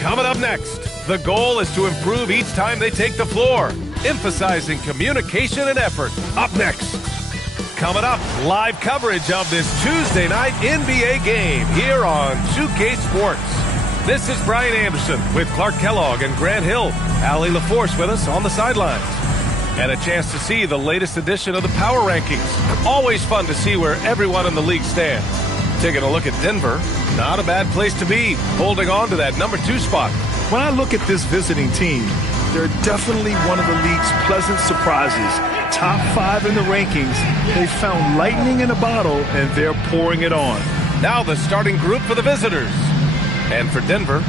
Coming up next, the goal is to improve each time they take the floor, emphasizing communication and effort. Up next. Coming up, live coverage of this Tuesday night NBA game here on 2K Sports. This is Brian Anderson with Clark Kellogg and Grant Hill. Allie LaForce with us on the sidelines. And a chance to see the latest edition of the Power Rankings. Always fun to see where everyone in the league stands. Taking a look at Denver, not a bad place to be, holding on to that number 2 spot. When I look at this visiting team, they're definitely one of the league's pleasant surprises. Top 5 in the rankings. They found lightning in a bottle, and they're pouring it on. Now the starting group for the visitors. And for Denver,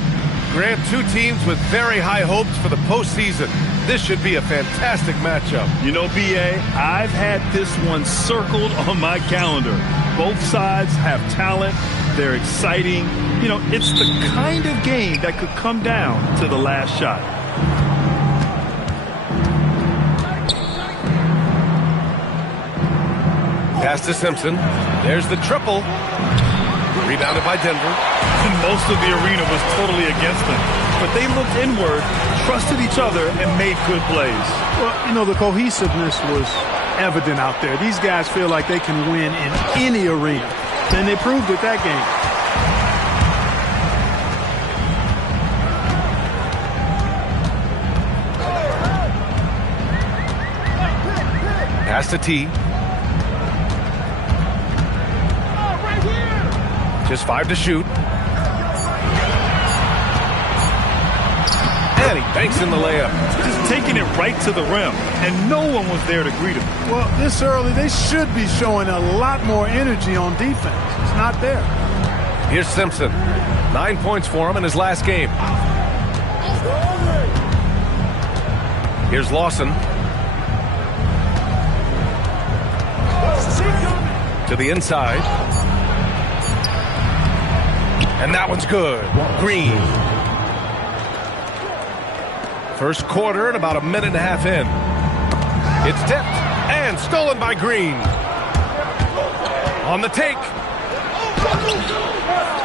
Grant, 2 teams with very high hopes for the postseason. This should be a fantastic matchup. You know, B.A., I've had this one circled on my calendar. Both sides have talent. They're exciting. You know, it's the kind of game that could come down to the last shot. Pass to Simpson. There's the triple. Rebounded by Denver. And most of the arena was totally against them. But they looked inward, trusted each other, and made good plays. Well, you know, the cohesiveness was evident out there. These guys feel like they can win in any arena. And they proved it that game. Pass to T. Just 5 to shoot. And he banks in the layup. Just taking it right to the rim, and no one was there to greet him. Well, this early, they should be showing a lot more energy on defense. It's not there. Here's Simpson. 9 points for him in his last game. Here's Lawson. To the inside. And that one's good. Green. First quarter and about a minute and a half in. It's tipped and stolen by Green. On the take.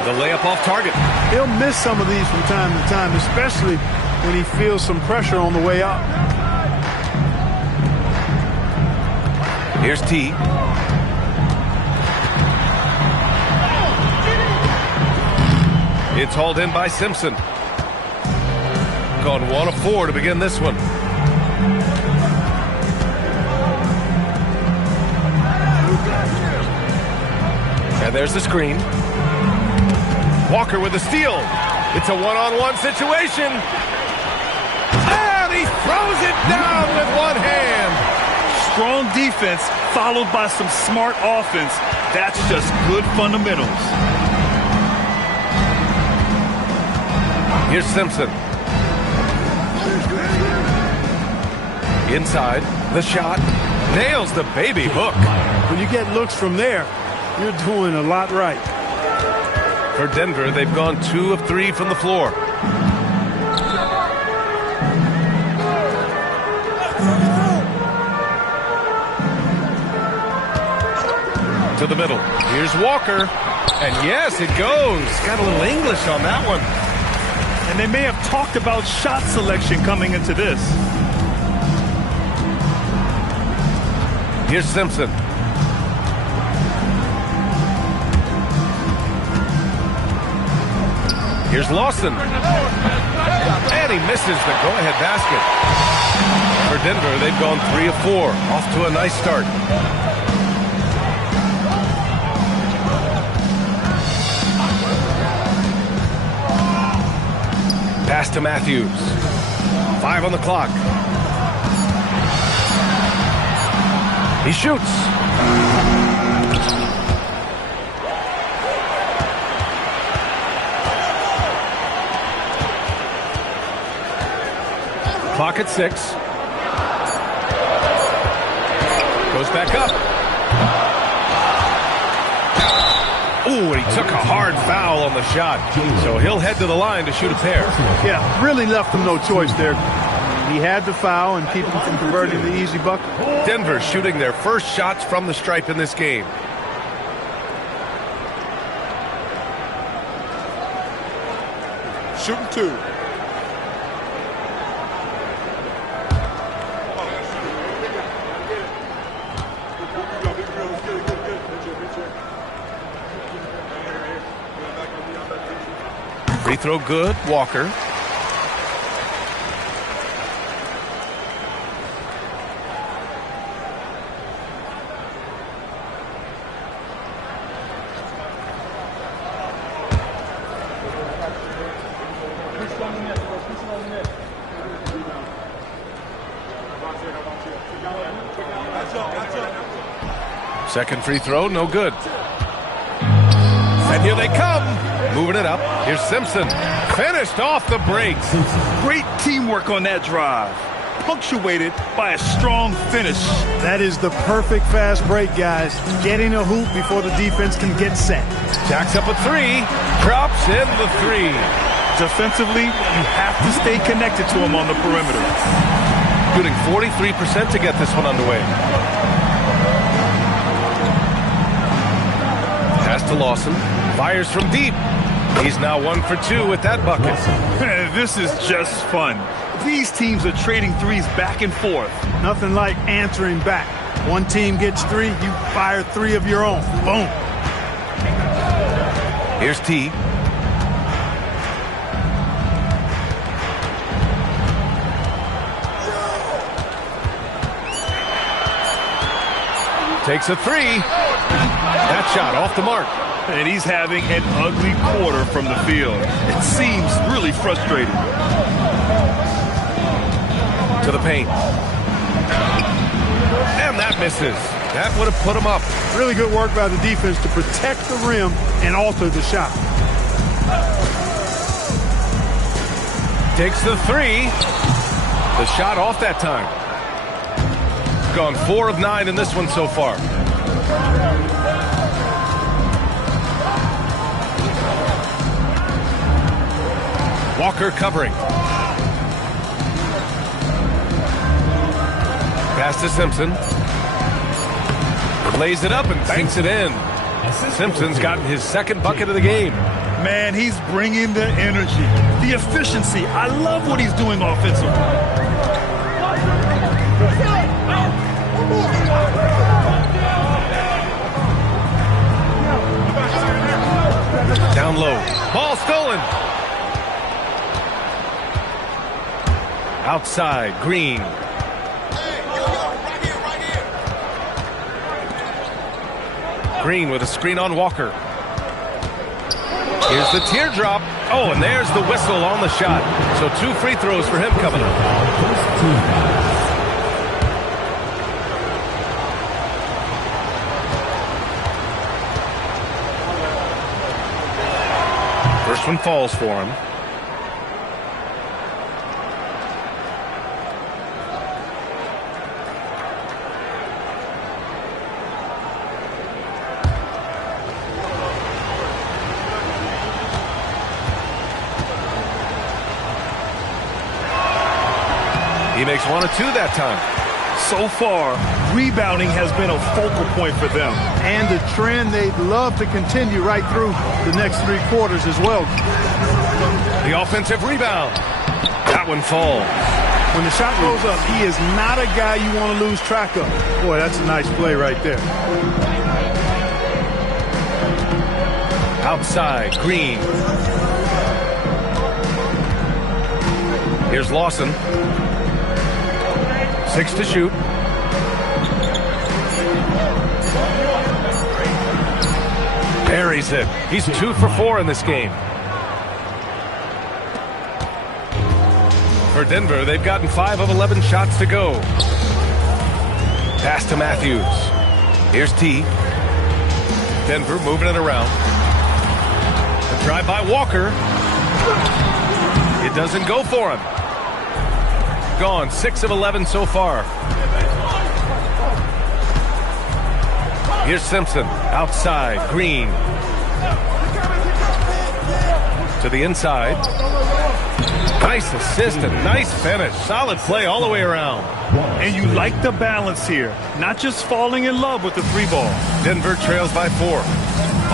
The layup off target. He'll miss some of these from time to time, especially when he feels some pressure on the way up. Here's T. It's hauled in by Simpson. Gone 1 of 4 to begin this one. And there's the screen. Walker with the steal. It's a one-on-one situation. And he throws it down with one hand. Strong defense followed by some smart offense. That's just good fundamentals. Here's Simpson. Inside, the shot. Nails the baby hook. When you get looks from there, you're doing a lot right. For Denver, they've gone 2 of 3 from the floor. To the middle. Here's Walker. And yes, it goes. Got a little English on that one. And they may have talked about shot selection coming into this. Here's Simpson. Here's Lawson. And he misses the go-ahead basket. For Denver, they've gone 3 of 4. Off to a nice start. Pass to Matthews. 5 on the clock. He shoots. Clock at 6. Goes back up. Ooh, and he took a hard foul on the shot. So he'll head to the line to shoot a pair. Yeah, really left him no choice there. He had to foul and keep him from converting the easy bucket. Denver shooting their first shots from the stripe in this game. Shooting 2. Free throw good. Walker. Second free throw, no good. And here they come. Moving it up. Here's Simpson. Finished off the brakes. Great teamwork on that drive. Punctuated by a strong finish. That is the perfect fast break, guys. Getting a hoop before the defense can get set. Jacks up a three. Drops in the three. Defensively, you have to stay connected to him on the perimeter. Shooting 43% to get this one underway. Pass to Lawson. Fires from deep. He's now 1 for 2 with that bucket. This is just fun. These teams are trading threes back and forth. Nothing like answering back. One team gets 3, you fire 3 of your own. Boom. Here's T. Takes a 3. That shot off the mark. And he's having an ugly quarter from the field. It seems really frustrating. To the paint. And that misses. That would have put him up. Really good work by the defense to protect the rim and alter the shot. Takes the 3. The shot off that time. Gone 4 of 9 in this one so far. Walker covering. Pass to Simpson. Lays it up and banks it in. Simpson's gotten his second bucket of the game. Man, he's bringing the energy, the efficiency. I love what he's doing offensively. Down low. Ball stolen. Outside, Green. Green with a screen on Walker. Here's the teardrop. Oh, and there's the whistle on the shot. So 2 free throws for him coming up. First one falls for him. He makes 1 of 2 that time. So far, rebounding has been a focal point for them. And the trend they'd love to continue right through the next 3 quarters as well. The offensive rebound. That one falls. When the shot goes up, he is not a guy you want to lose track of. Boy, that's a nice play right there. Outside, Green. Here's Lawson. 6 to shoot. Buries it. He's 2 for 4 in this game. For Denver, they've gotten 5 of 11 shots to go. Pass to Matthews. Here's T. Denver moving it around. A drive by Walker. It doesn't go for him. Gone 6 of 11 so far. Here's Simpson. Outside. Green. To the inside. Nice assist and nice finish. Solid play all the way around. And you like the balance here. Not just falling in love with the 3-ball. Denver trails by 4.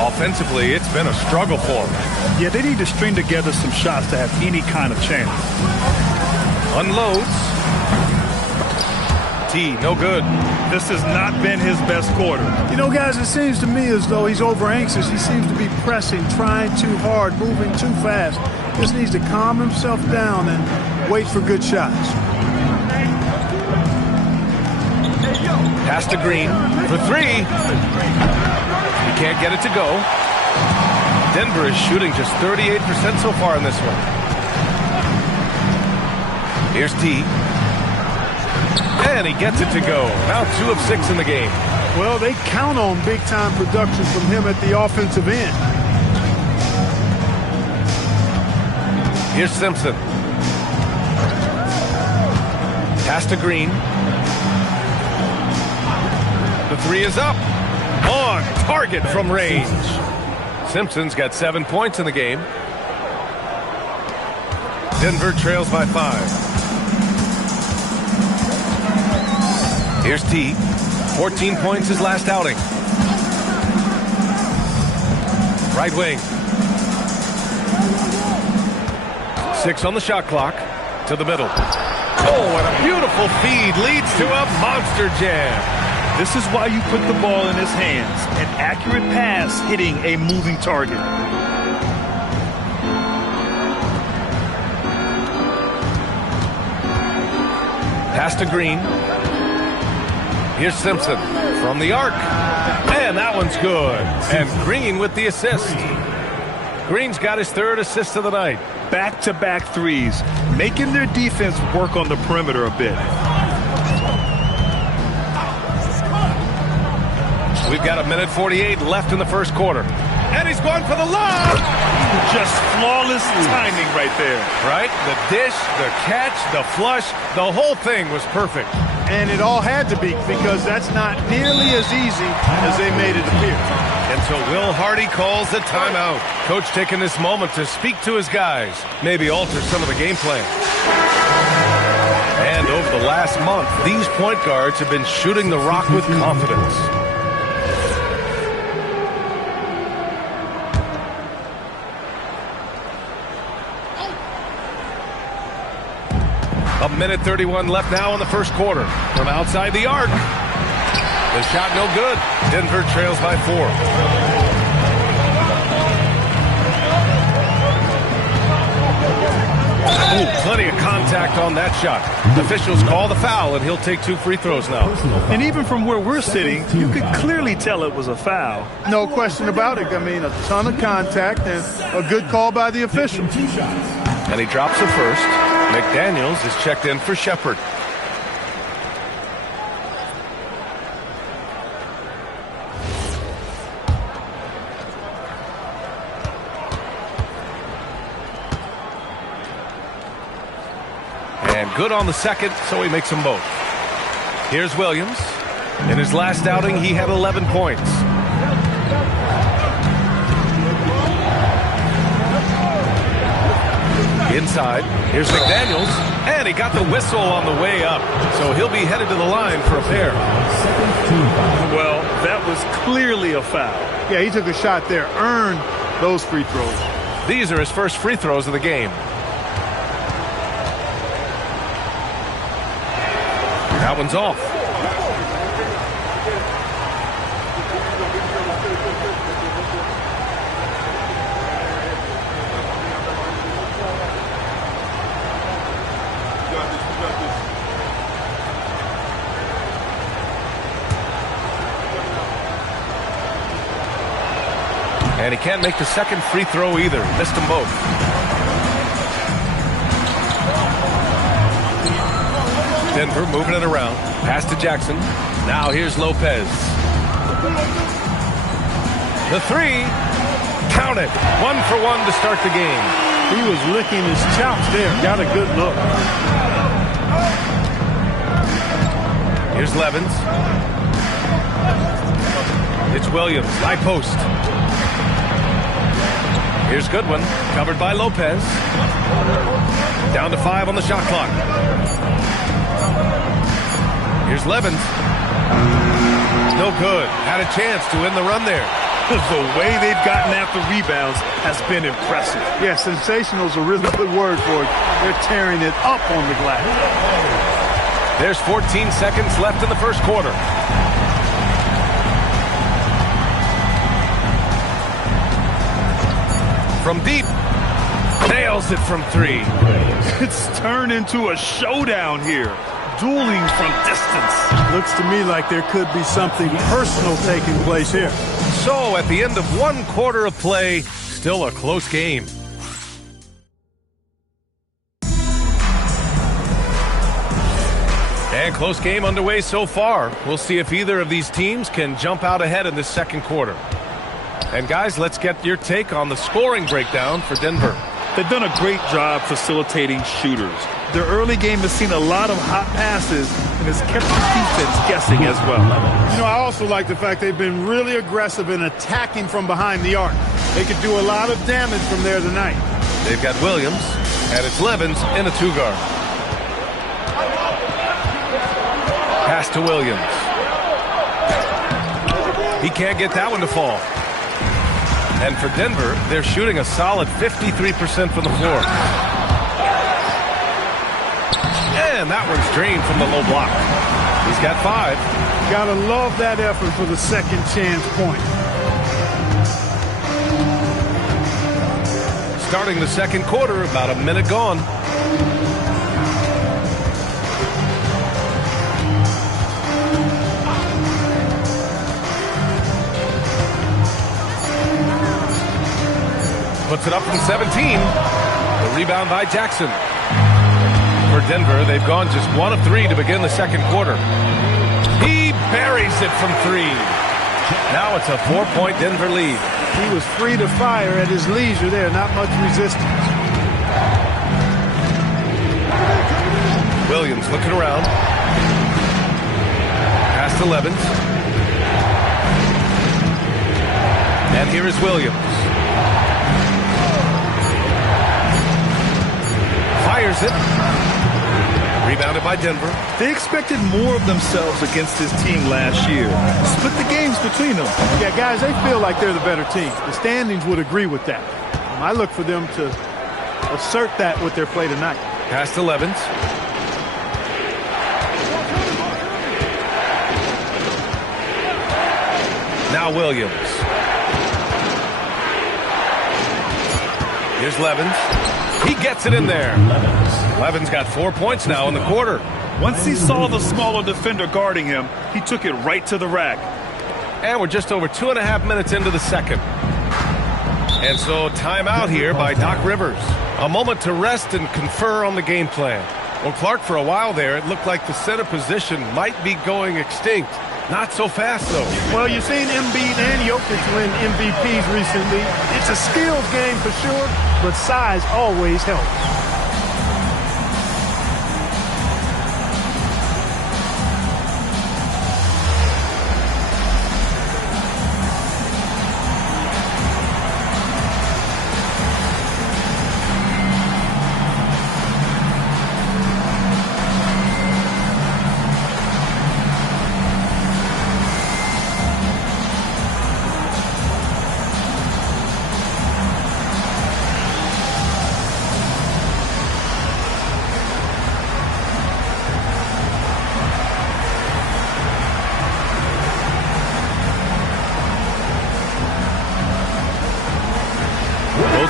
Offensively, it's been a struggle for them. Yeah, they need to string together some shots to have any kind of chance. Unloads. T, no good. This has not been his best quarter. You know, guys, it seems to me as though he's over anxious. He seems to be pressing, trying too hard, moving too fast. Just needs to calm himself down and wait for good shots. Pass to Green for three. He can't get it to go. Denver is shooting just 38% so far in this one. Here's T. And he gets it to go. Now 2 of 6 in the game. Well, they count on big-time production from him at the offensive end. Here's Simpson. Pass to Green. The three is up. On target from range. Simpson's got 7 points in the game. Denver trails by 5. Here's T. 14 points his last outing. Right wing. 6 on the shot clock. To the middle. Oh, and a beautiful feed leads to a monster jam. This is why you put the ball in his hands. An accurate pass hitting a moving target. Pass to Green. Here's Simpson from the arc. And that one's good. And Green with the assist. Green's got his 3rd assist of the night. Back-to-back threes, making their defense work on the perimeter a bit. We've got 1:48 left in the first quarter. And he's going for the lob. Just flawless timing right there. Right? The dish, the catch, the flush, the whole thing was perfect. And it all had to be, because that's not nearly as easy as they made it appear. And so Will Hardy calls the timeout. Coach taking this moment to speak to his guys, maybe alter some of the game plan. And over the last month, these point guards have been shooting the rock with confidence. A 1:31 left now in the first quarter. From outside the arc. The shot no good. Denver trails by 4. Oh, plenty of contact on that shot. Officials call the foul, and he'll take 2 free throws now. And even from where we're sitting, you could clearly tell it was a foul. No question about it. I mean, a ton of contact and a good call by the official. And he drops the first. McDaniels is checked in for Shepard. And good on the second, so he makes them both. Here's Williams. In his last outing, he had 11 points. Inside, here's McDaniels, and he got the whistle on the way up, so he'll be headed to the line for a pair. Well, that was clearly a foul. Yeah, he took a shot there, earned those free throws. These are his first free throws of the game. That one's off. And he can't make the second free throw either. Missed them both. Denver moving it around. Pass to Jackson. Now here's Lopez. The three. Count it. 1 for 1 to start the game. He was licking his chops there. Got a good look. Here's Levens. It's Williams. High post. Here's Goodwin, covered by Lopez. Down to 5 on the shot clock. Here's Levens. No good. Had a chance to win the run there. The way they've gotten after rebounds has been impressive. Yeah, sensational is a really good word for it. They're tearing it up on the glass. There's 14 seconds left in the first quarter. From deep. Nails it from 3. It's turned into a showdown here. Dueling from distance. Looks to me like there could be something personal taking place here. So at the end of 1 quarter of play, still a close game. And close game underway so far. We'll see if either of these teams can jump out ahead in this second quarter. And guys, let's get your take on the scoring breakdown for Denver. They've done a great job facilitating shooters. Their early game has seen a lot of hot passes and has kept the defense guessing as well. You know, I also like the fact they've been really aggressive in attacking from behind the arc. They could do a lot of damage from there tonight. They've got Williams, and it's Levens in a 2-guard. Pass to Williams. He can't get that one to fall. And for Denver, they're shooting a solid 53% from the floor. And that one's drained from the low block. He's got 5. Gotta love that effort for the second chance point. Starting the second quarter, about a minute gone. Puts it up from 17. The rebound by Jackson. For Denver, they've gone just 1 of 3 to begin the second quarter. He buries it from 3. Now it's a 4-point Denver lead. He was free to fire at his leisure there, not much resistance. Williams looking around. Pass to Levens. And here is Williams. Fires it. Rebounded by Denver. They expected more of themselves against this team last year. Split the games between them. Yeah, guys, they feel like they're the better team. The standings would agree with that. I look for them to assert that with their play tonight. Pass to Levens. Now Williams. Here's Levens. He gets it in there. Levens got 4 points now in the quarter. Once he saw the smaller defender guarding him, he took it right to the rack. And we're just over 2.5 minutes into the second. And so timeout here by Doc Rivers. A moment to rest and confer on the game plan. Well, Clark, for a while there, it looked like the center position might be going extinct. Not so fast, though. Well, you've seen Embiid and Jokic win MVPs recently. It's a skills game for sure, but size always helps.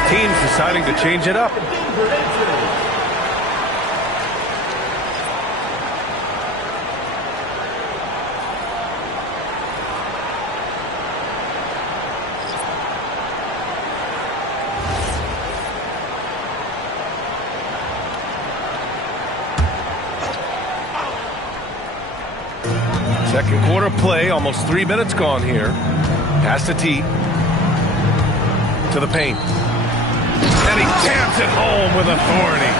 Teams deciding to change it up. Second quarter play, almost 3 minutes gone here. Pass to T. To the paint. And he jams it home with authority.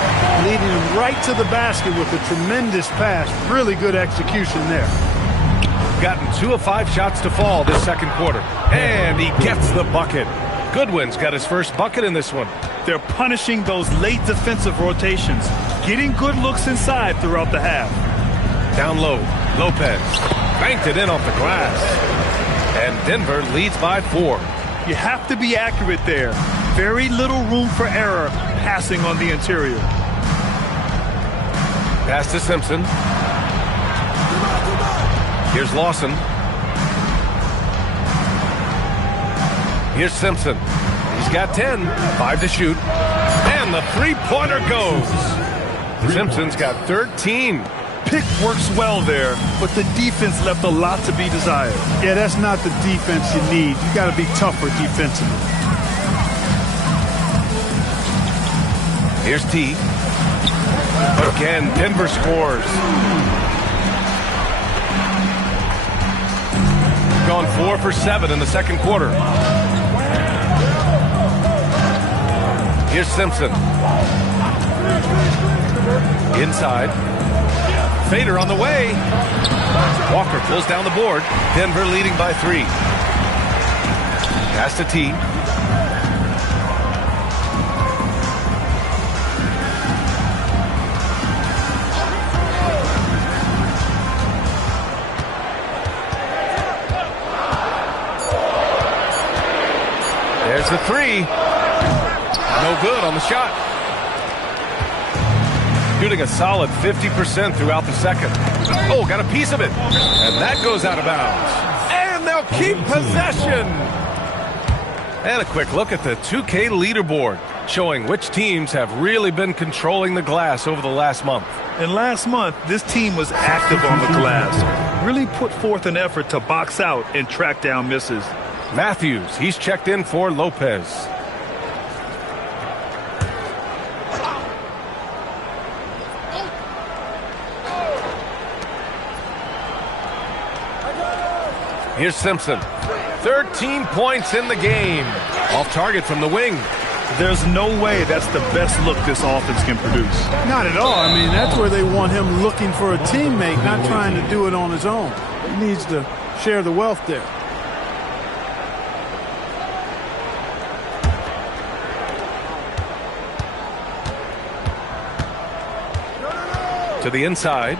Leading him right to the basket with a tremendous pass. Really good execution there. Gotten 2 of 5 shots to fall this second quarter. And he gets the bucket. Goodwin's got his first bucket in this one. They're punishing those late defensive rotations, getting good looks inside throughout the half. Down low, Lopez banked it in off the glass. And Denver leads by 4. You have to be accurate there. Very little room for error passing on the interior. Pass to Simpson. Here's Lawson. Here's Simpson. He's got 10. 5 to shoot. And the three-pointer goes. Simpson's got 13. Pick works well there, but the defense left a lot to be desired. Yeah, that's not the defense you need. You got to be tougher defensively. Here's T. Again, Denver scores. Gone 4 for 7 in the second quarter. Here's Simpson. Inside. Fader on the way. Walker pulls down the board. Denver leading by 3. Pass to T. There's the 3. No good on the shot. Shooting a solid 50% throughout the second. Oh, got a piece of it. And that goes out of bounds. And they'll keep possession. And a quick look at the 2K leaderboard, showing which teams have really been controlling the glass over the last month. And last month, this team was active on the glass. Really put forth an effort to box out and track down misses. Matthews, he's checked in for Lopez. Here's Simpson. 13 points in the game. Off target from the wing. There's no way that's the best look this offense can produce. Not at all. I mean, that's where they want him looking for a teammate, not trying to do it on his own. He needs to share the wealth there. To the inside.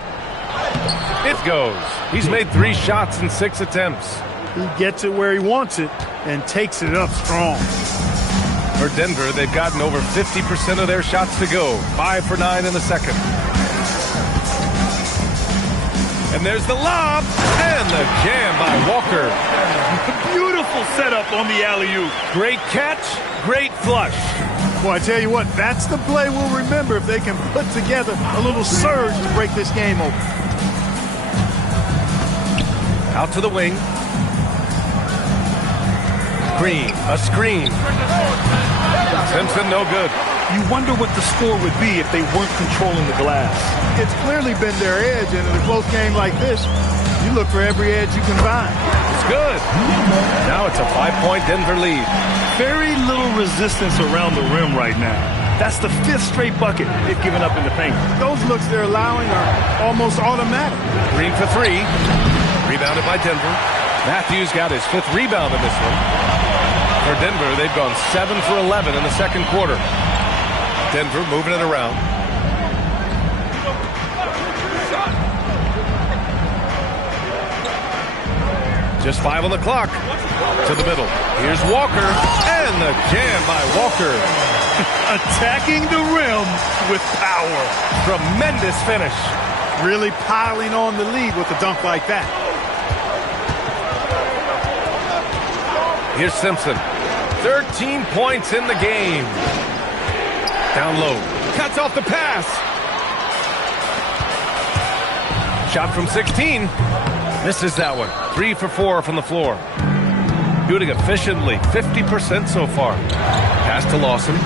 It goes. He's made 3 shots in 6 attempts. He gets it where he wants it and takes it up strong. For Denver, they've gotten over 50% of their shots to go. 5 for 9 in the second. And there's the lob and the jam by Walker. Beautiful setup on the alley-oop. Great catch, great flush. Boy, I tell you what, that's the play we'll remember if they can put together a little surge to break this game open. Out to the wing. Green, a screen. Simpson, no good. You wonder what the score would be if they weren't controlling the glass. It's clearly been their edge, and in a close game like this, you look for every edge you can find. It's good. Now it's a 5-point Denver lead. Very little resistance around the rim right now. That's the 5th straight bucket they've given up in the paint. Those looks they're allowing are almost automatic. Green for 3. Rebounded by Denver. Matthews got his 5th rebound in this one. For Denver, they've gone 7 for 11 in the second quarter. Denver moving it around. Just 5 on the clock. To the middle. Here's Walker. And the jam by Walker. Attacking the rim with power. Tremendous finish. Really piling on the lead with a dunk like that. Here's Simpson. 13 points in the game. Down low. Cuts off the pass. Shot from 16. Misses that one. 3 for 4 from the floor. Shooting efficiently. 50% so far. Pass to Lawson.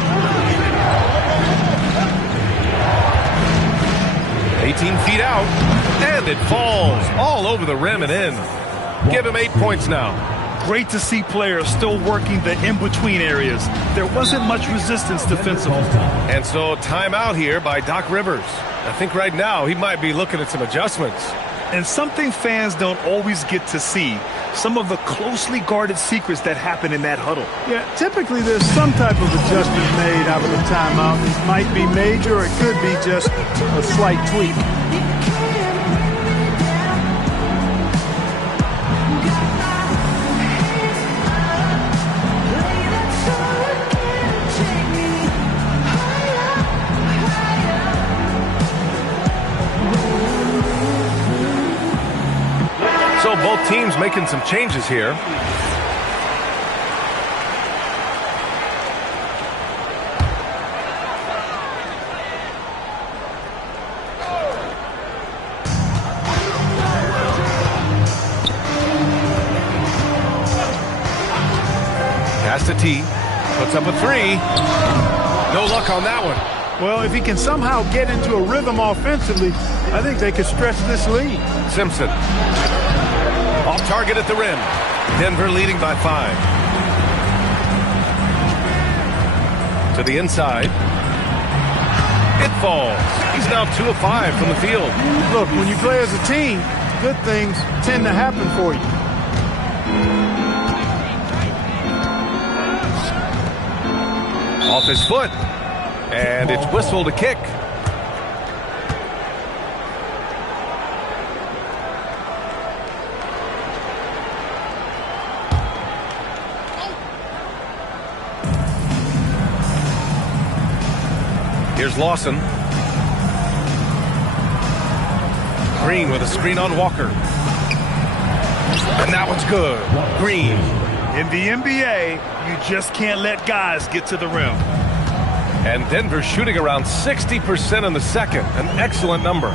18 feet out. And it falls all over the rim and in. Give him 8 points now. Great to see players still working the in-between areas. There wasn't much resistance defensively. And so timeout here by Doc Rivers. I think right now he might be looking at some adjustments. And something fans don't always get to see, some of the closely guarded secrets that happen in that huddle. Yeah, typically there's some type of adjustment made out of the timeout. It might be major, or it could be just a slight tweak. Both teams making some changes here. Pass to T. Puts up a three. No luck on that one. Well, if he can somehow get into a rhythm offensively, I think they could stretch this lead. Simpson. Off target at the rim. Denver leading by 5. To the inside. It falls. He's now 2 of 5 from the field. Look, when you play as a team, good things tend to happen for you. Off his foot. And it's whistle to kick. Here's Lawson. Green with a screen on Walker. And that one's good. Green. In the NBA, you just can't let guys get to the rim. And Denver shooting around 60% in the second. An excellent number.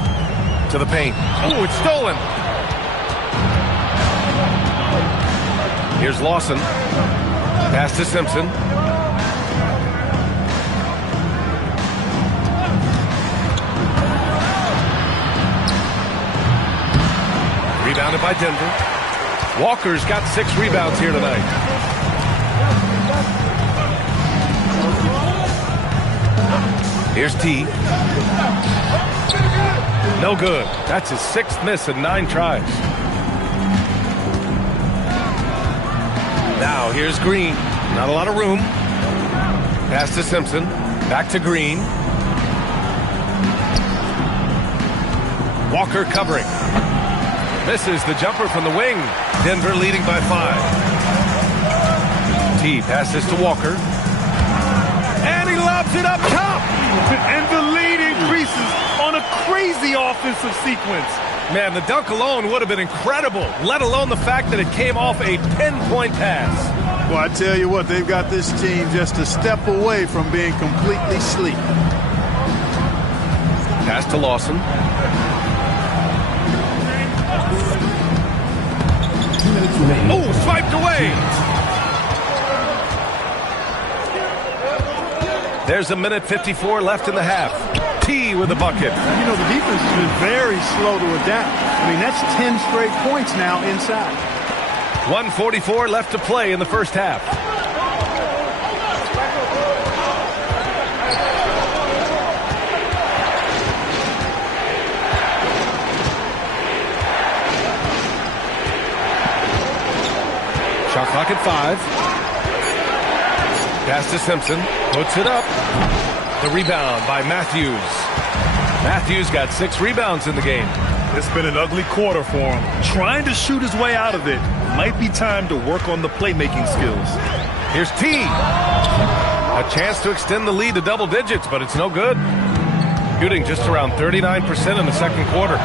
To the paint. Oh, it's stolen. Here's Lawson. Pass to Simpson. Rebounded by Denver. Walker's got 6 rebounds here tonight. Here's T. No good. That's his 6th miss in 9 tries. Now here's Green. Not a lot of room. Pass to Simpson. Back to Green. Walker covering. Misses the jumper from the wing. Denver leading by 5. T passes to Walker. And he lobs it up top. And the lead increases on a crazy offensive sequence. Man, the dunk alone would have been incredible, let alone the fact that it came off a 10-point pass. Well, I tell you what, they've got this team just a step away from being completely asleep. Pass to Lawson. Oh, swiped away. There's a minute 54 left in the half. T with the bucket. You know, the defense has been very slow to adapt. I mean, that's 10 straight points now inside. 1:44 left to play in the first half. Shot clock at 5. Pass to Simpson. Puts it up. The rebound by Matthews. Matthews got 6 rebounds in the game. It's been an ugly quarter for him. Trying to shoot his way out of it. Might be time to work on the playmaking skills. Here's T. A chance to extend the lead to double digits, but it's no good. Shooting just around 39% in the second quarter.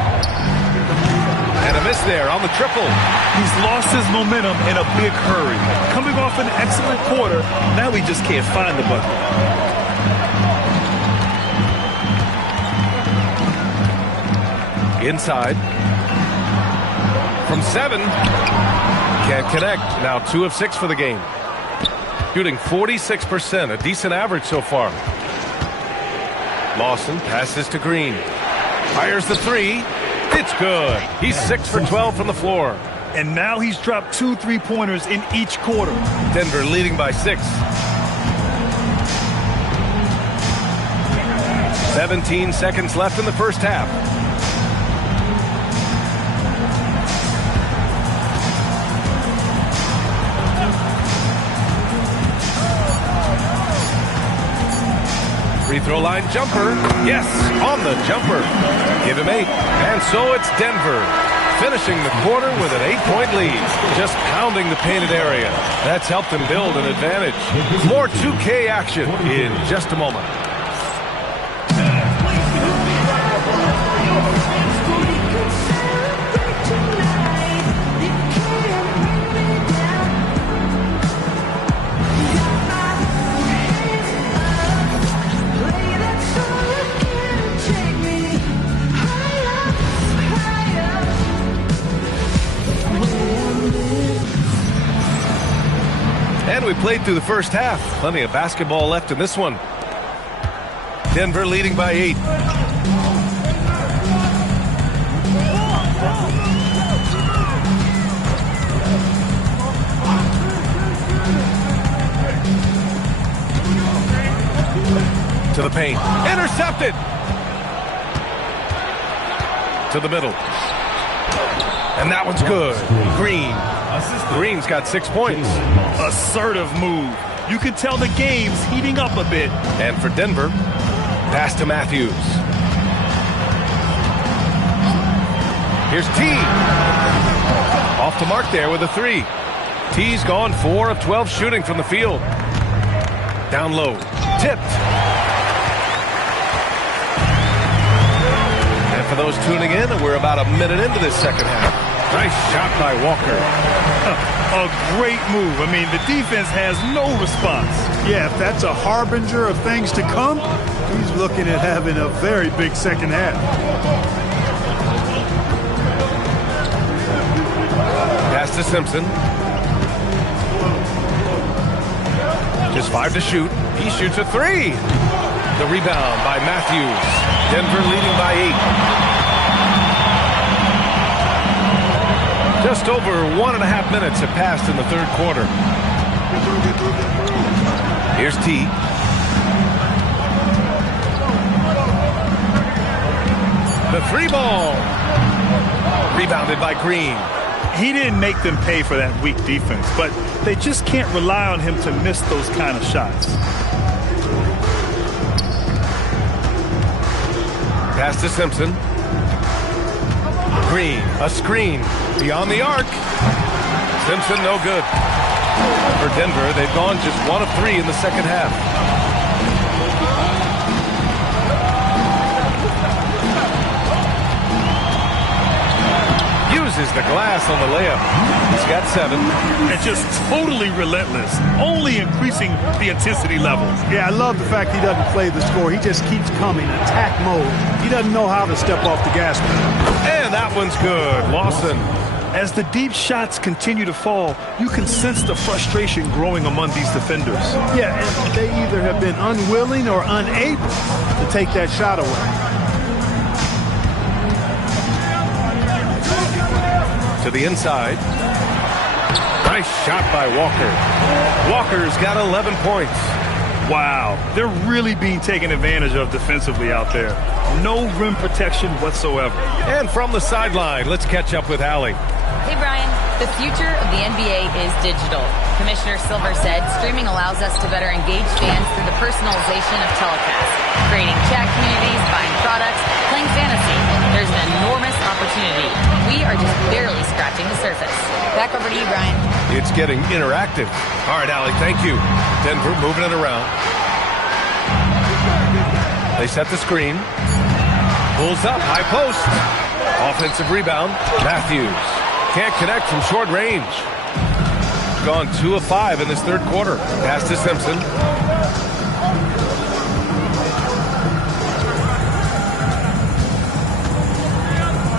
And a miss there on the triple. He's lost his momentum in a big hurry. Coming off an excellent quarter, now he just can't find the bucket. Inside. From 7. Can't connect. Now 2 of 6 for the game. Shooting 46%, a decent average so far. Lawson passes to Green. Fires the 3. It's good. He's 6 for 12 from the floor. And now he's dropped 2 3-pointers in each quarter. Denver leading by 6. 17 seconds left in the first half. Free throw line jumper. Yes, on the jumper. Give him 8. And so it's Denver finishing the quarter with an 8-point lead. Just pounding the painted area. That's helped them build an advantage. More 2K action in just a moment. played through the first half. Plenty of basketball left in this one. Denver leading by 8. To the paint. Intercepted. To the middle. And that one's good. Green's got 6 points. Assertive move. You can tell the game's heating up a bit. And for Denver, pass to Matthews. Here's T. Off the mark there with a 3. T's gone 4 of 12 shooting from the field. Down low. Tipped. And for those tuning in, we're about a minute into this second half. Nice shot by Walker. A great move. I mean, the defense has no response. Yeah, if that's a harbinger of things to come, he's looking at having a very big second half. Pass to Simpson. Just 5 to shoot. He shoots a 3. The rebound by Matthews. Denver leading by 8. Just over 1.5 minutes have passed in the third quarter. Here's T. The 3 ball. Rebounded by Green. He didn't make them pay for that weak defense, but they just can't rely on him to miss those kind of shots. Pass to Simpson. Green, a screen, beyond the arc. Simpson, no good. For Denver, they've gone just 1 of 3 in the second half. Uses the glass on the layup. He's got 7. And just totally relentless, only increasing the intensity level. Yeah, I love the fact he doesn't play the score. He just keeps coming, attack mode. He doesn't know how to step off the gas pedal. And that one's good. Lawson. As the deep shots continue to fall, you can sense the frustration growing among these defenders. Yeah, and they either have been unwilling or unable to take that shot away. To the inside. Nice shot by Walker. Walker's got 11 points. Wow, they're really being taken advantage of defensively out there. No rim protection whatsoever. And from the sideline, let's catch up with Allie. Hey, Brian. The future of the NBA is digital. Commissioner Silver said streaming allows us to better engage fans through the personalization of telecasts, creating chat communities, buying products, playing fantasy. There's an enormous opportunity. We are just barely scratching the surface. Back over to you, Brian. It's getting interactive. All right, Allie, thank you. Denver moving it around. They set the screen. Pulls up, high post. Offensive rebound, Matthews. Can't connect from short range. Gone 2 of 5 in this third quarter. Pass to Simpson.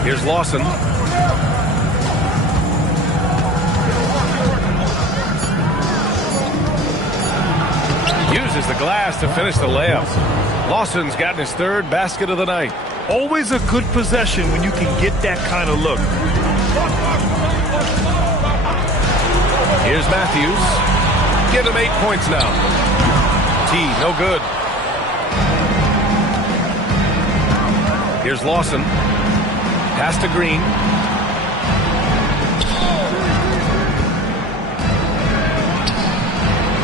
Here's Lawson. Uses the glass to finish the layup. Lawson's gotten his 3rd basket of the night. Always a good possession when you can get that kind of look. Here's Matthews. Give him 8 points now. T, no good. Here's Lawson. Pass to Green.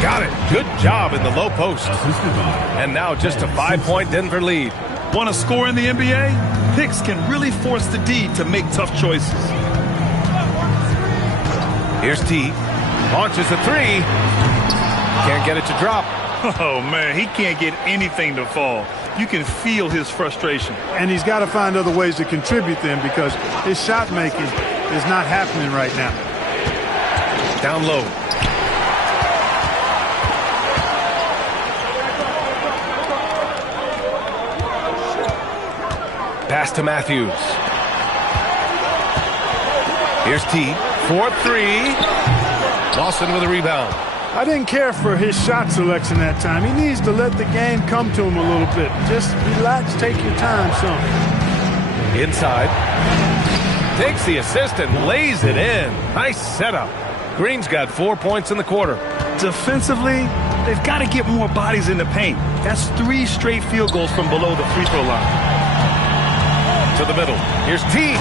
Got it. Good job in the low post. And now just a 5-point Denver lead. Want to score in the NBA? Picks can really force the D to make tough choices. Here's T. Launches a 3. Can't get it to drop. Oh, man, he can't get anything to fall. You can feel his frustration. And he's got to find other ways to contribute then, because his shot making is not happening right now. Down low. Pass to Matthews. Here's T. 4-3. Lawson with a rebound. I didn't care for his shot selection that time. He needs to let the game come to him a little bit. Just relax, take your time some. Inside. Takes the assist and lays it in. Nice setup. Green's got 4 points in the quarter. Defensively, they've got to get more bodies in the paint. That's 3 straight field goals from below the free throw line. To the middle. Here's T.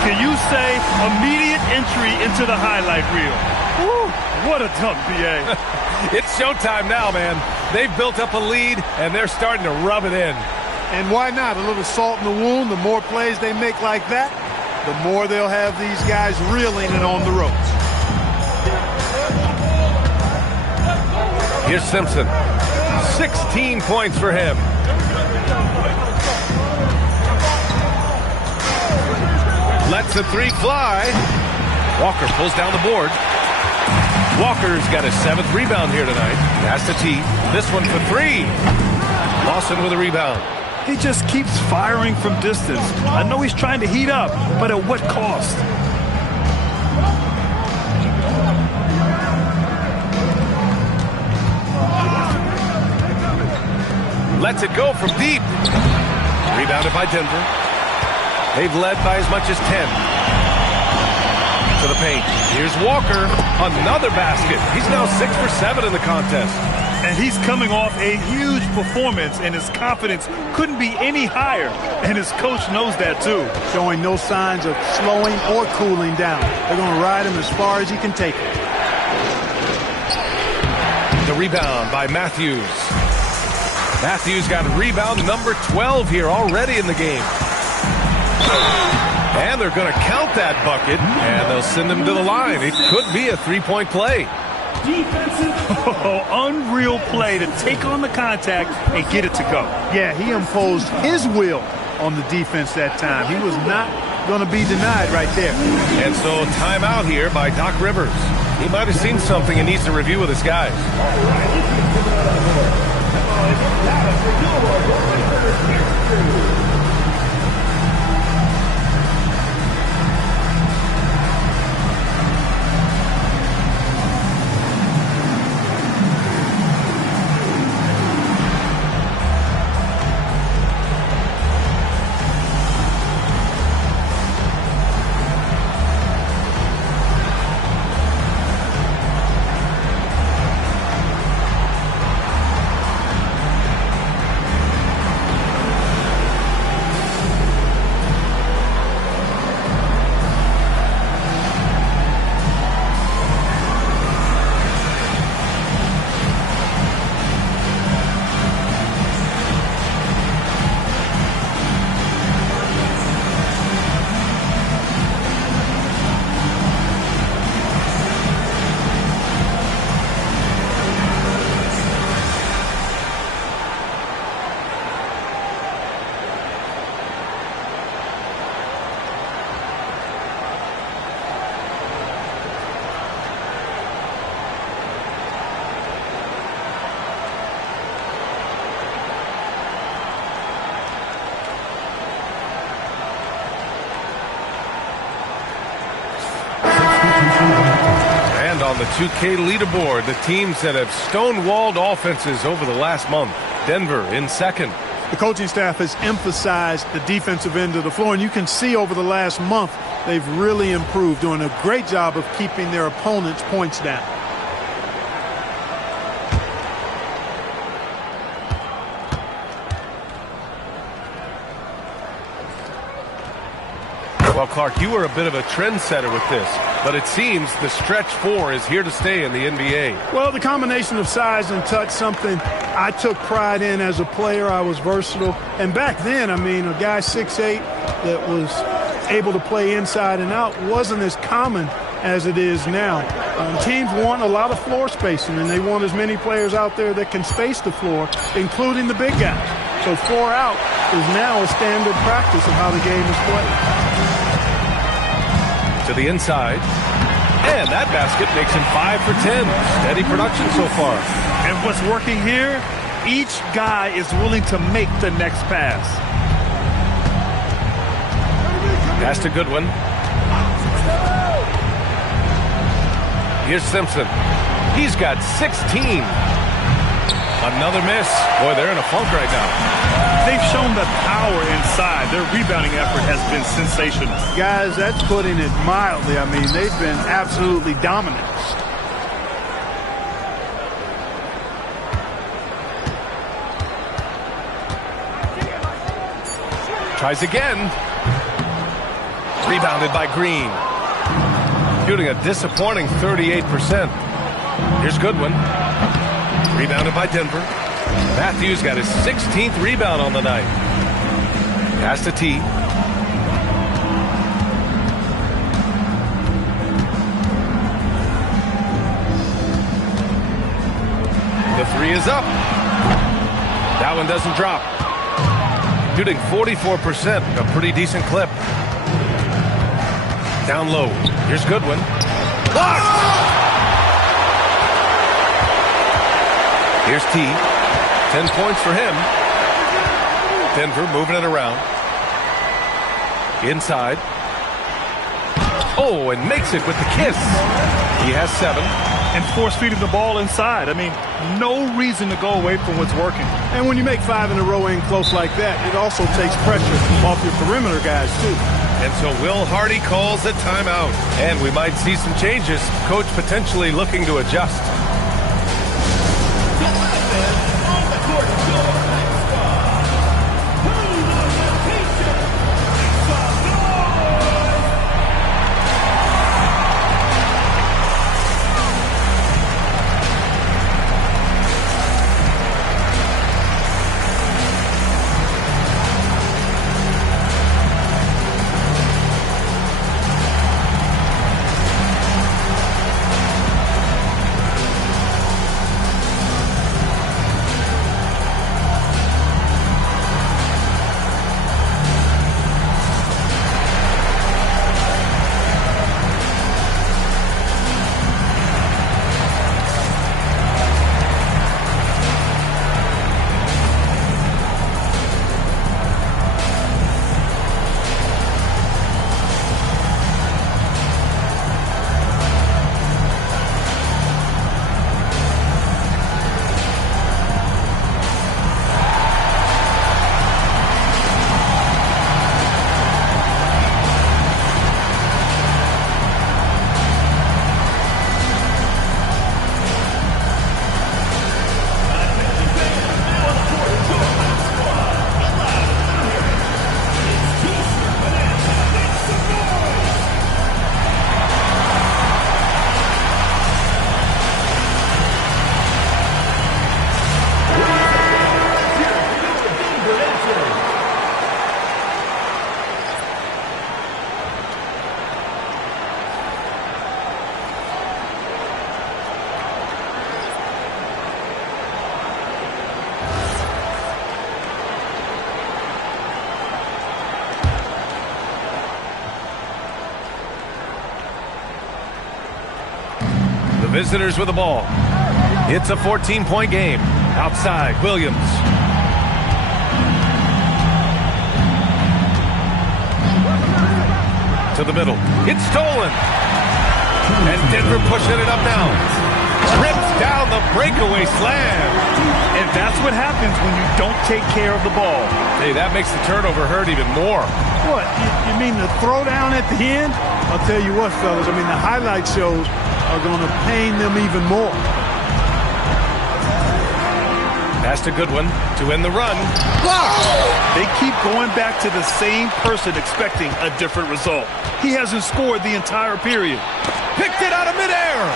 Can you say immediate entry into the highlight reel? Woo, what a dunk, B.A. It's showtime now, man. They've built up a lead, and they're starting to rub it in. And why not? A little salt in the wound. The more plays they make like that, the more they'll have these guys reeling and on the ropes. Here's Simpson. 16 points for him. Lets the 3 fly. Walker pulls down the board. Walker's got his 7th rebound here tonight. Pass to T. This one for 3. Lawson with a rebound. He just keeps firing from distance. I know he's trying to heat up, but at what cost? Lets it go from deep. Rebounded by Denver. They've led by as much as 10. To the paint. Here's Walker. Another basket. He's now 6 for 7 in the contest. And he's coming off a huge performance, and his confidence couldn't be any higher. And his coach knows that, too. Showing no signs of slowing or cooling down. They're going to ride him as far as he can take it. The rebound by Matthews. Matthews got rebound number 12 here already in the game. And they're going to count that bucket, and they'll send him to the line. It could be a 3-point play. Oh, unreal play to take on the contact and get it to go. Yeah, he imposed his will on the defense that time. He was not going to be denied right there. And so timeout here by Doc Rivers. He might have seen something and needs to review with his guys. And on the 2K leaderboard, the teams that have stonewalled offenses over the last month. Denver in second. The coaching staff has emphasized the defensive end of the floor, and you can see over the last month they've really improved, doing a great job of keeping their opponents' points down. Well, Clark, you were a bit of a trendsetter with this, but it seems the stretch 4 is here to stay in the NBA. Well, the combination of size and touch, something I took pride in as a player. I was versatile. And back then, I mean, a guy 6'8" that was able to play inside and out wasn't as common as it is now. Teams want a lot of floor spacing, and they want as many players out there that can space the floor, including the big guys. So 4 out is now a standard practice of how the game is played. To the inside, and that basket makes him 5 for 10. Steady production so far. And what's working here, each guy is willing to make the next pass. Pass to Goodwin. Here's Simpson. He's got 16. Another miss. Boy, they're in a funk right now. They've shown the power inside. Their rebounding effort has been sensational. Guys, that's putting it mildly. I mean, they've been absolutely dominant. Tries again. Rebounded by Green. Shooting a disappointing 38%. Here's Goodwin. Rebounded by Denver. Matthews got his 16th rebound on the night. Pass to T. The three is up. That one doesn't drop. Shooting 44%, a pretty decent clip. Down low. Here's Goodwin. Blocked! Here's T. 10 points for him. Denver moving it around. Inside. Oh, and makes it with the kiss. He has 7. And force feeding the ball inside. I mean, no reason to go away from what's working. And when you make 5 in a row in close like that, it also takes pressure off your perimeter guys, too. And so Will Hardy calls the timeout. And we might see some changes. Coach potentially looking to adjust. Visitors with the ball. It's a 14-point game. Outside, Williams. To the middle. It's stolen. And Denver pushing it up now. Rips down the breakaway slam. And that's what happens when you don't take care of the ball. Hey, that makes the turnover hurt even more. What? You mean the throwdown at the end? I'll tell you what, fellas. I mean, the highlight shows are going to pain them even more. Pass to Goodwin to end the run. They keep going back to the same person expecting a different result. He hasn't scored the entire period. Picked it out of midair.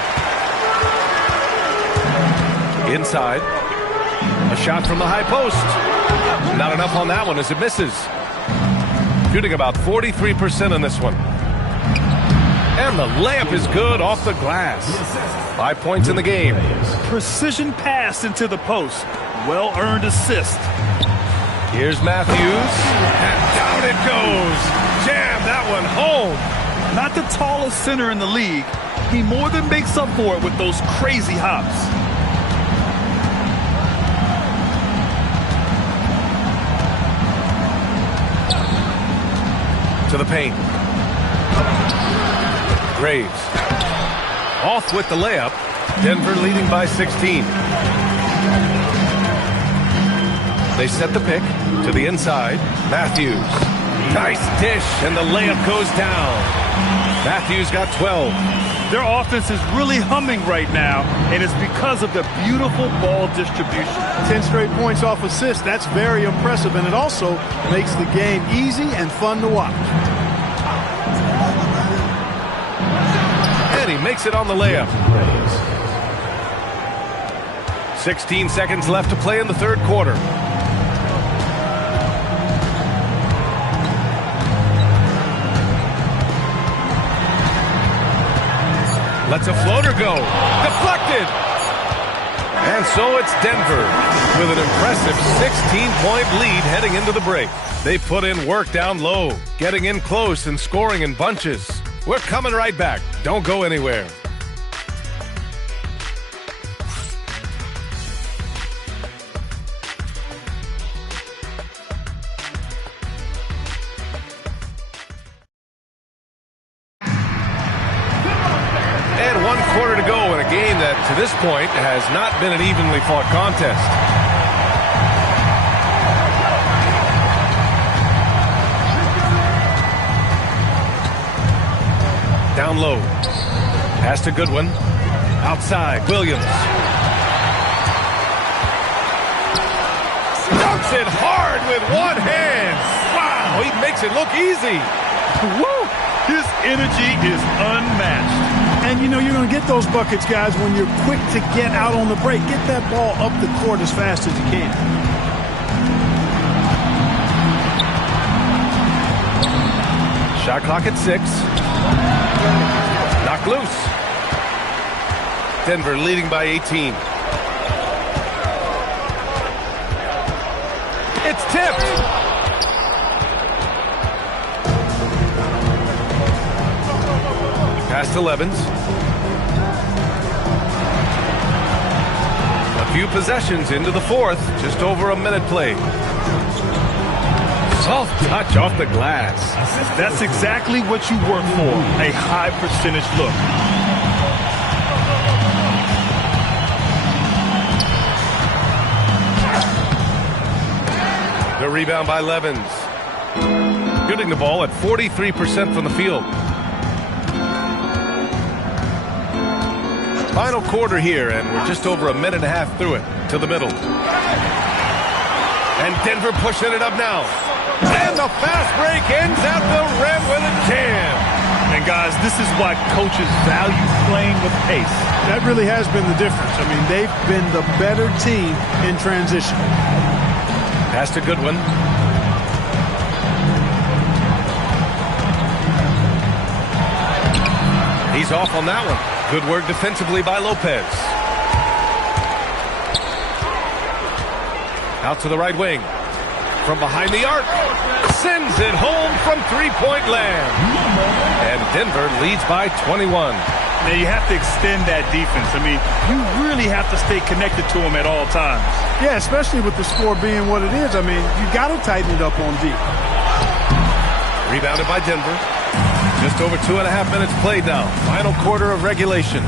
Inside. A shot from the high post. Not enough on that one as it misses. Shooting about 43% on this one. And the layup is good off the glass. 5 points in the game. Precision pass into the post. Well-earned assist. Here's Matthews. And down it goes. Jam that one home. Not the tallest center in the league. He more than makes up for it with those crazy hops. To the paint. Graves. Off with the layup. Denver leading by 16. They set the pick to the inside. Matthews. Nice dish, and the layup goes down. Matthews got 12. Their offense is really humming right now, and it's because of the beautiful ball distribution. 10 straight points off assists. That's very impressive, and it also makes the game easy and fun to watch. And he makes it on the layup. 16 seconds left to play in the third quarter. Lets a floater go. Deflected. And so it's Denver with an impressive 16-point lead heading into the break. They put in work down low, getting in close and scoring in bunches. We're coming right back. Don't go anywhere. Quarter to go in a game that, to this point, has not been an evenly fought contest. Down low. Pass to Goodwin. Outside, Williams. Dunks it hard with one hand. Wow, he makes it look easy. Woo! His energy is unmatched. And, you know, you're going to get those buckets, guys, when you're quick to get out on the break. Get that ball up the court as fast as you can. Shot clock at 6. Knocked loose. Denver leading by 18. It's tipped. Pass to Levens. A few possessions into the fourth. Just over a minute played. Soft touch off the glass. That's exactly what you work for. A high percentage look. The rebound by Levens. Shooting the ball at 43% from the field. Final quarter here, and we're just over a minute and a half through it. To the middle. And Denver pushing it up now. And the fast break ends at the rim with a jam. And guys, this is why coaches value playing with pace. That really has been the difference. I mean, they've been the better team in transition. Pass to Goodwin. He's off on that one. Good work defensively by Lopez. Out to the right wing. From behind the arc. Sends it home from three-point land. And Denver leads by 21. Now you have to extend that defense. I mean, you really have to stay connected to them at all times. Yeah, especially with the score being what it is. I mean, you got to tighten it up on D. Rebounded by Denver. Just over 2.5 minutes played now. Final quarter of regulation.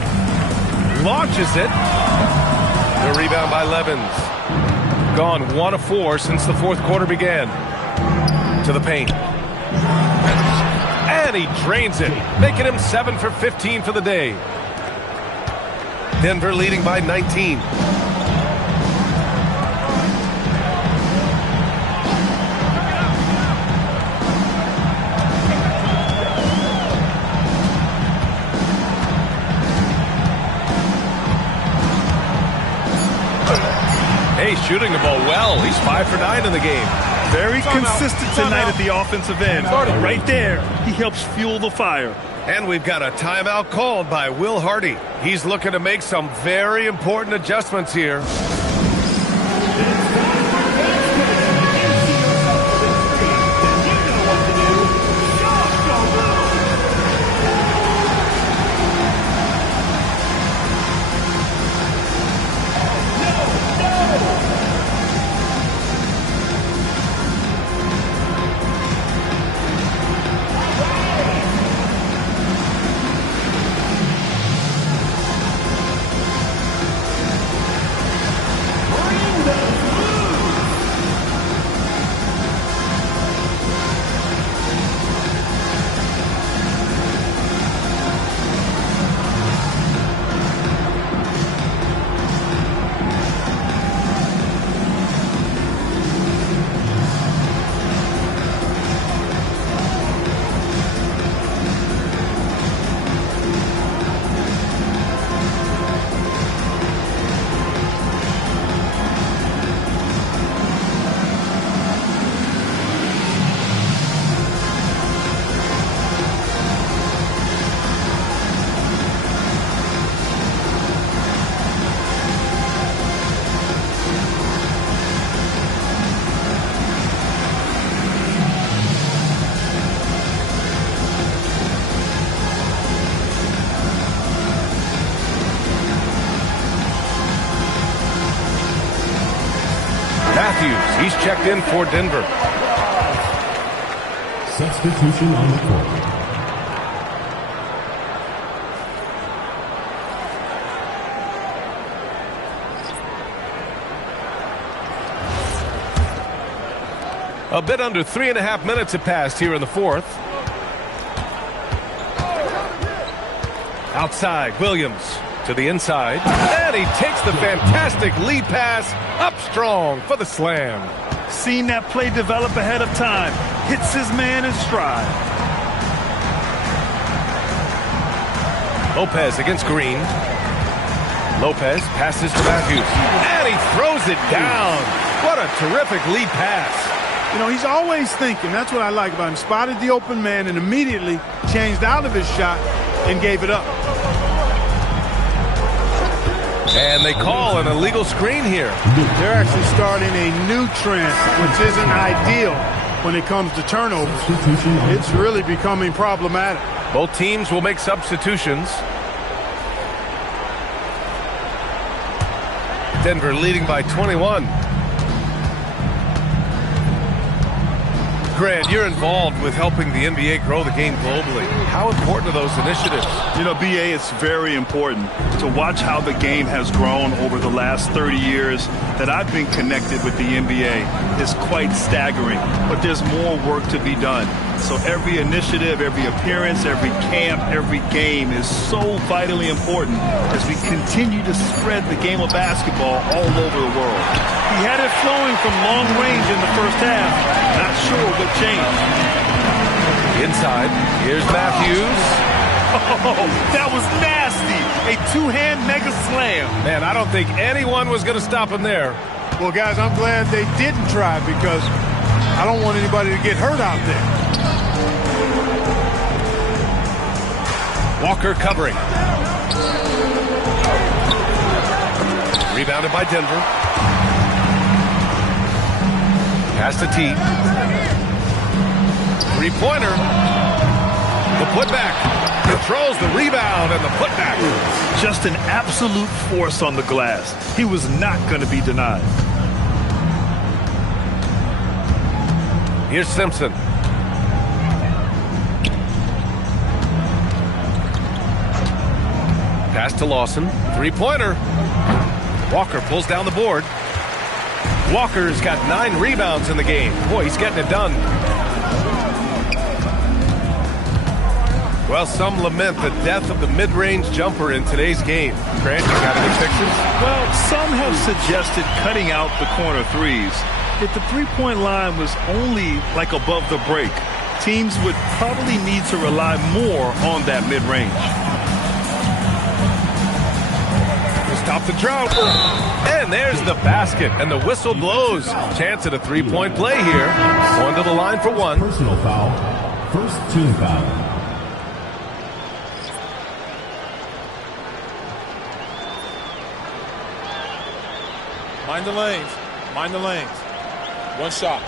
Launches it. The rebound by Levens. Gone 1 of 4 since the fourth quarter began. To the paint. And he drains it, making him 7 for 15 for the day. Denver leading by 19. Hey, shooting the ball well. He's 5 for 9 in the game. Very consistent tonight at the offensive end. Right there, he helps fuel the fire. And we've got a timeout called by Will Hardy. He's looking to make some very important adjustments here. Matthews. He's checked in for Denver. Substitution on the court. A bit under 3.5 minutes have passed here in the fourth. Outside, Williams to the inside. And he takes the fantastic lead pass up strong for the slam. Seen that play develop ahead of time. Hits his man in stride. Lopez against Green. Lopez passes to Matthews. And he throws it down. What a terrific lead pass. You know, he's always thinking. That's what I like about him. Spotted the open man and immediately changed out of his shot and gave it up. And they call an illegal screen here. They're actually starting a new trend, which isn't ideal when it comes to turnovers. It's really becoming problematic. Both teams will make substitutions. Denver leading by 21. Grant, you're involved with helping the NBA grow the game globally. How important are those initiatives? You know, BA, it's very important to watch how the game has grown over the last 30 years that I've been connected with the NBA. Is quite staggering, but there's more work to be done. So every initiative, every appearance, every camp, every game is so vitally important as we continue to spread the game of basketball all over the world. He had it flowing from long range in the first half. Not sure what changed. Inside, here's Matthews. Oh, that was nasty. A two-hand mega slam. Man, I don't think anyone was going to stop him there. Well, guys, I'm glad they didn't try because I don't want anybody to get hurt out there. Walker covering. Rebounded by Denver. Pass to T. Three-pointer. The putback. Controls the rebound and the putback. Just an absolute force on the glass. He was not going to be denied. Here's Simpson. Pass to Lawson. Three-pointer. Walker pulls down the board. Walker's got 9 rebounds in the game. Boy, he's getting it done. Well, some lament the death of the mid-range jumper in today's game. Grant, you got any fixes? Well, some have suggested cutting out the corner threes. If the three-point line was only like above the break, teams would probably need to rely more on that mid-range. Stop the drought. And there's the basket, and the whistle blows. Chance at a three-point play here. Going to the line for one. Personal foul. First team foul. Mind the lanes. Mind the lanes. One shot.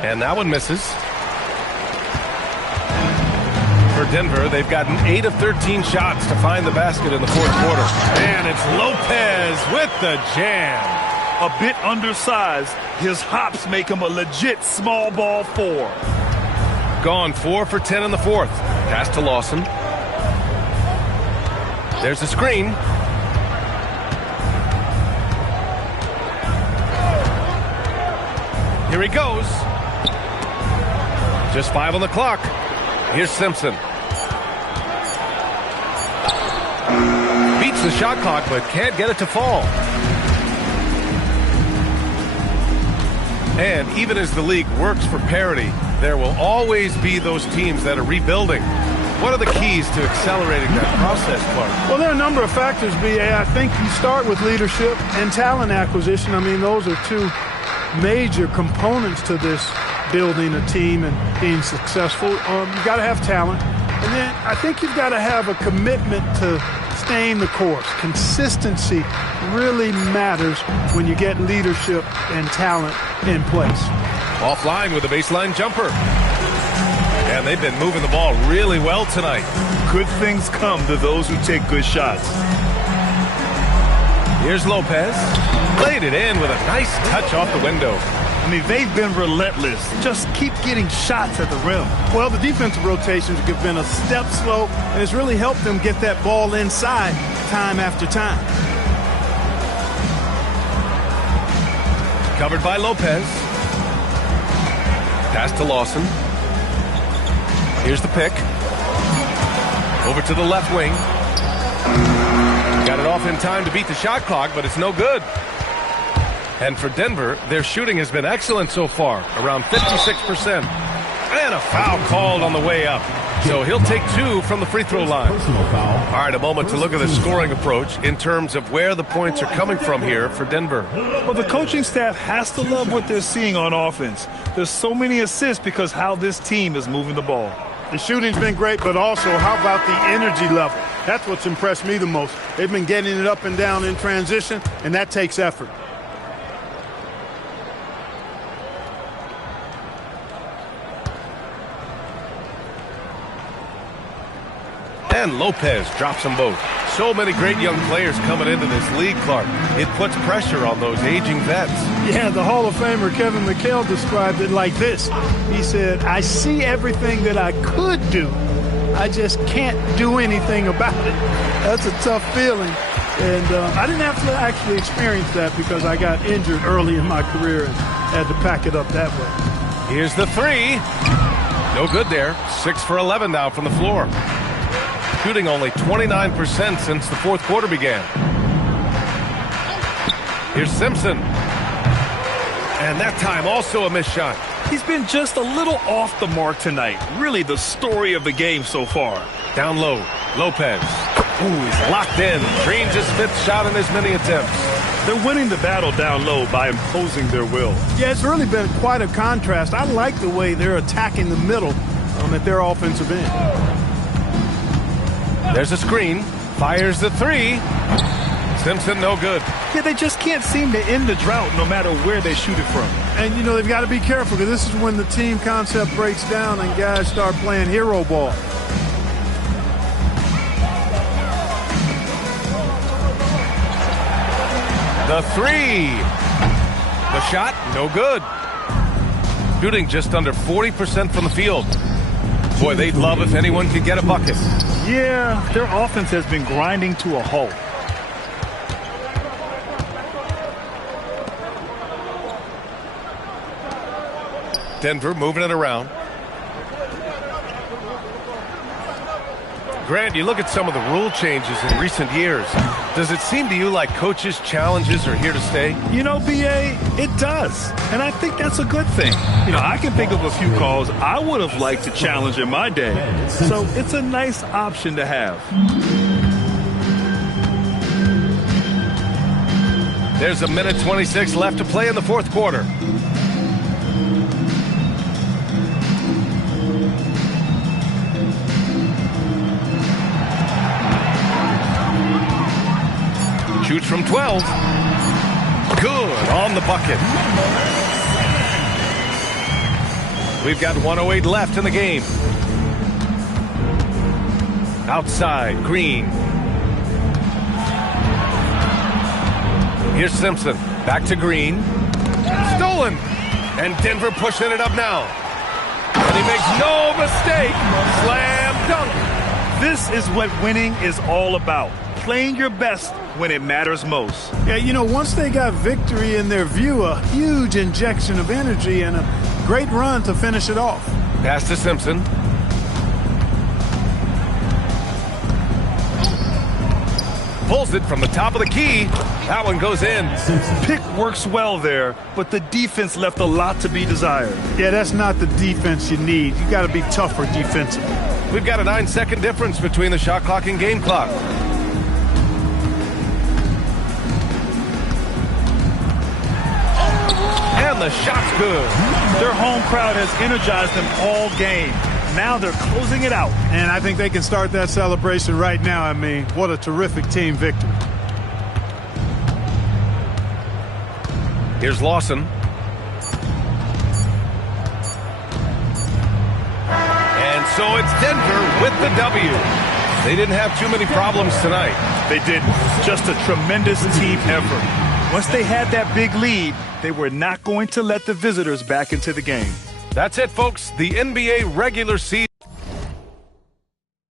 And that one misses. For Denver, they've gotten 8 of 13 shots to find the basket in the fourth quarter. And it's Lopez with the jam. A bit undersized, his hops make him a legit small ball 4. Gone 4 for 10 in the fourth. Pass to Lawson. There's the screen. Here he goes. Just 5 on the clock. Here's Simpson. Beats the shot clock, but can't get it to fall. And even as the league works for parity, there will always be those teams that are rebuilding. What are the keys to accelerating that process, Clark? Well, there are a number of factors, B.A. I think you start with leadership and talent acquisition. I mean, those are two major components to this building a team and being successful. You've got to have talent. And then I think you've got to have a commitment to staying the course. Consistency really matters when you get leadership and talent in place. Offline with a baseline jumper. And they've been moving the ball really well tonight. Good things come to those who take good shots. Here's Lopez. Laid it in with a nice touch off the window. I mean, they've been relentless. Just keep getting shots at the rim. Well, the defensive rotations have been a step slow, and it's really helped them get that ball inside time after time. Covered by Lopez. Pass to Lawson. Here's the pick. Over to the left wing. Got it off in time to beat the shot clock, but it's no good. And for Denver, their shooting has been excellent so far, around 56%. And a foul called on the way up. So he'll take 2 from the free throw line. All right, a moment to look at the scoring approach in terms of where the points are coming from here for Denver. Well, the coaching staff has to love what they're seeing on offense. There's so many assists because how this team is moving the ball. The shooting's been great, but also how about the energy level? That's what's impressed me the most. They've been getting it up and down in transition, and that takes effort. And Lopez drops them both. So many great young players coming into this league, Clark. It puts pressure on those aging vets. Yeah, the Hall of Famer Kevin McHale described it like this. He said, I see everything that I could do. I just can't do anything about it. That's a tough feeling. And I didn't have to actually experience that because I got injured early in my career and had to pack it up that way. Here's the 3. No good there. 6 for 11 now from the floor. Shooting only 29% since the fourth quarter began. Here's Simpson. And that time also a missed shot. He's been just a little off the mark tonight. Really the story of the game so far. Down low, Lopez. Ooh, he's locked in. Dreams his 5th shot in as many attempts. They're winning the battle down low by imposing their will. Yeah, it's really been quite a contrast. I like the way they're attacking the middle at their offensive end. There's a screen. Fires the 3. Simpson, no good. Yeah, they just can't seem to end the drought no matter where they shoot it from. And, you know, they've got to be careful because this is when the team concept breaks down and guys start playing hero ball. The 3. The shot, no good. Shooting just under 40% from the field. Boy, they'd love if anyone could get a bucket. Yeah, their offense has been grinding to a halt. Denver moving it around. Grant, you look at some of the rule changes in recent years. Does it seem to you like coaches' challenges are here to stay? You know, B.A., it does. And I think that's a good thing. You know, I can think of a few calls I would have liked to challenge in my day. So it's a nice option to have. There's 1:26 left to play in the fourth quarter. Shoots from 12. Good on the bucket. We've got 1:08 left in the game. Outside, Green. Here's Simpson. Back to Green. Stolen. And Denver pushing it up now. And he makes no mistake. Slam dunk. This is what winning is all about. Playing your best when it matters most. Yeah, you know, once they got victory in their view, a huge injection of energy and a great run to finish it off. Pass to Simpson. Pulls it from the top of the key. That one goes in. Pick works well there, but the defense left a lot to be desired. Yeah, that's not the defense you need. You got to be tougher defensively. We've got a 9-second difference between the shot clock and game clock. And the shot's good. Their home crowd has energized them all game. Now they're closing it out. And I think they can start that celebration right now. I mean, what a terrific team victory. Here's Lawson. So it's Denver with the W. They didn't have too many problems tonight. They didn't. Just a tremendous team effort. Once they had that big lead, they were not going to let the visitors back into the game. That's it, folks. The NBA regular season